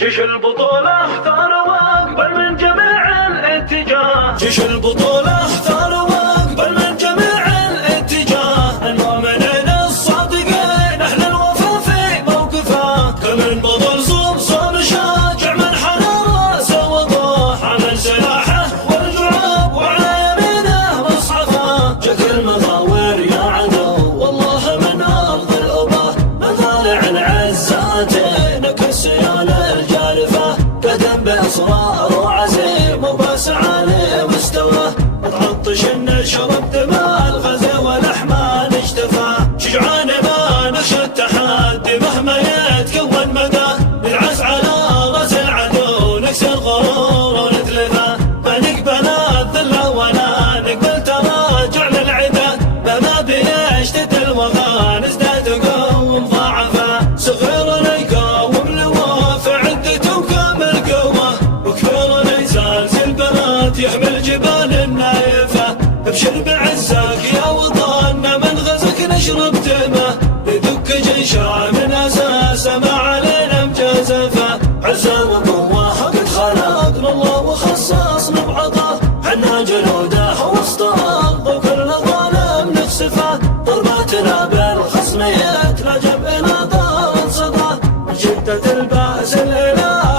جيش البطولة ثار واقبل من جميع الاتجاه، جيش البطولة ثار واقبل من جميع الاتجاه، المؤمنين الصادقين أهل الوفا في موقفه، كمن بطل صوم شاجع من حنى راسه وضاح، عمل سلاحه والجعاب وعلى يمينه مصحفه، جت المغاور يا عدو والله من أرض الأباه، مطالع العزاتين كالسيال الجارفة، قدم بإصرار وعزيم وباسع عليه مستواه، متعطش نشرب دماء الغزا والأحمال اجتفاه، شجعان ما نخشى التحدي مهما يتكون مداه، نرعس على راس العدو نكسر غرور ونتلفه، ما نقبل الذل ولا نقبل تراجع للعدا، ما بيشتد الوغى نزداد قوة مضاعفة، صغيرنا يقاوم الوافع عدته كامل قوة، وكبيرنا يزلزل بنات يحمل جبال النايفة، ابشر بعزك يا وطننا من غزك نشرب دمه، ندك جيشه من اساسه ما علينا مجازفه، عزه وقوه قد خلقنا الله وخصصنا بعطاه، حنا جنوده وسط ارض وكل ظالم نخسفه، ضرباتنا بالخصم يتلاجم الى دار صداه، من شده الباس الاله